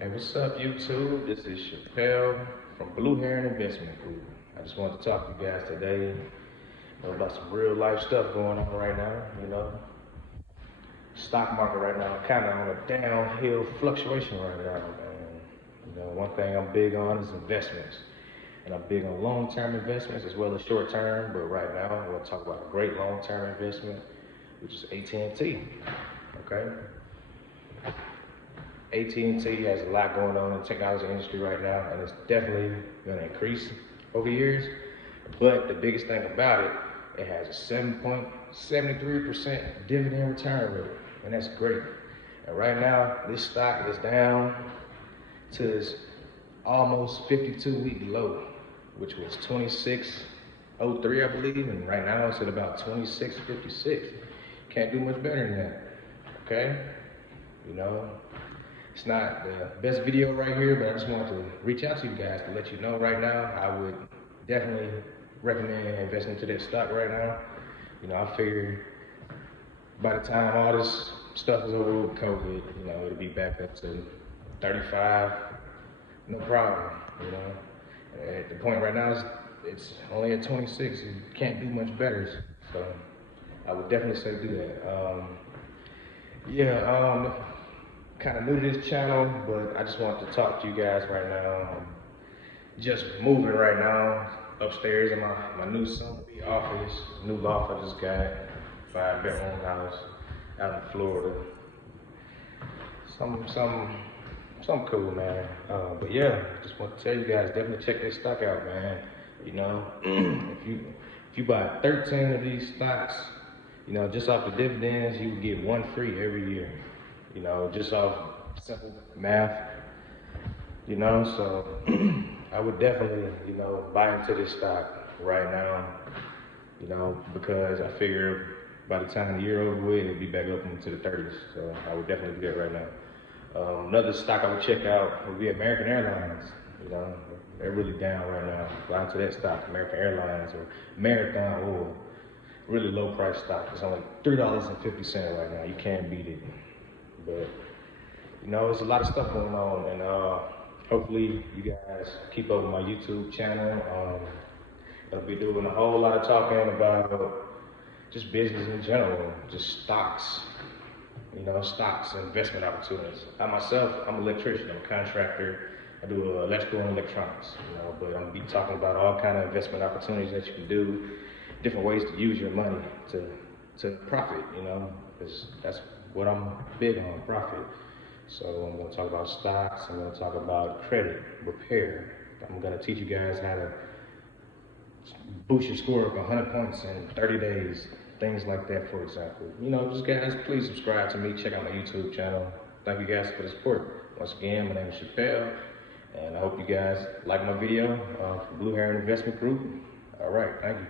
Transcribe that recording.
Hey, what's up, YouTube? This is Chappelle from Blue Heron Investment Group. I just wanted to talk to you guys today about some real life stuff going on right now. Stock market right now kind of on a downhill fluctuation right now, man. One thing I'm big on is investments, and I'm big on long-term investments as well as short-term. But right now, I want to talk about a great long-term investment, which is AT&T. Okay. AT&T has a lot going on in the technology industry right now, and it's definitely going to increase over years. But the biggest thing about it, it has a 7.73% dividend return rate, and that's great. And right now, this stock is down to its almost 52-week low, which was 26.03, I believe, and right now it's at about 26.56. Can't do much better than that. Okay? It's not the best video right here, but I just wanted to reach out to you guys to let you know right now I would definitely recommend investing into that stock right now. I figure by the time all this stuff is over with COVID, it'll be back up to 35, no problem. At the point right now, it's only at 26. You can't do much better. So I would definitely say do that. Kind of new to this channel, but I just wanted to talk to you guys right now. I'm just moving right now upstairs in my new soon-to-be office, new loft I just got, 5-bedroom house out in Florida. Something cool, man. But yeah, just want to tell you guys, definitely check this stock out, man. If you buy 13 of these stocks, just off the dividends, you would get one free every year. Just off simple math, so I would definitely, buy into this stock right now, because I figure by the time the year over with, it'll be back up into the 30s. So I would definitely do that right now. Another stock I would check out would be American Airlines. They're really down right now. Buy into that stock, American Airlines or Marathon Oil. Really low price stock. It's only $3.50 right now. You can't beat it. But there's a lot of stuff going on, and hopefully you guys keep up with my YouTube channel. I'll be doing a whole lot of talking about just business in general, just stocks, stocks and investment opportunities. I myself, I'm an electrician, I'm a contractor. I do electrical and electronics, but I'm gonna be talking about all kind of investment opportunities that you can do, different ways to use your money to profit, because that's what I'm big on, profit. So I'm going to talk about stocks, I'm going to talk about credit, repair. I'm going to teach you guys how to boost your score up 100 points in 30 days, things like that, for example. Just guys, please subscribe to me, check out my YouTube channel. Thank you guys for the support. Once again, my name is Chappelle, and I hope you guys like my video from Blue Heron Investment Group. All right, thank you.